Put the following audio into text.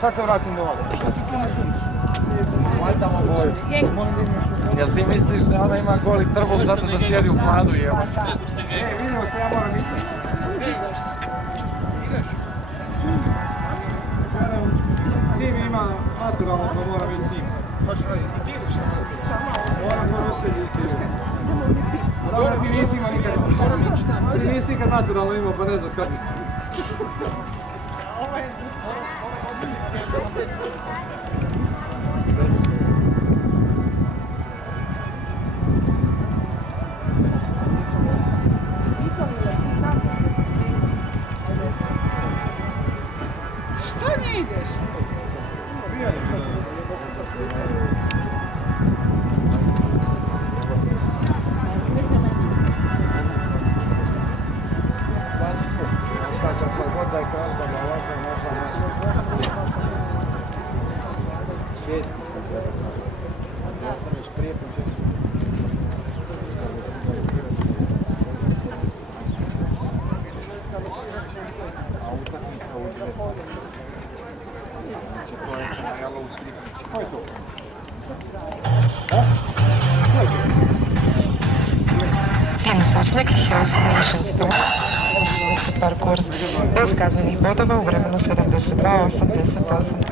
Sad se vratim do vas. Šta si tu na suncu? Jel ti misliš da ona ima goli trbuk zato da sjedi u hladu i evo? Vidimo se, ja moram ići. Sim ima naturalno da moram ići sim. Hoćeš da i ti ideš na matur? Moram ići. Dobro, ti nisi imao nikad. Moram ići tamo. Ti nisi nikad naturalno imao, pa ne znaš kako. Što ne ideš? Posljednjeg Hills Nation Store parkurs bez kaznenih bodova u vremenu 72:88.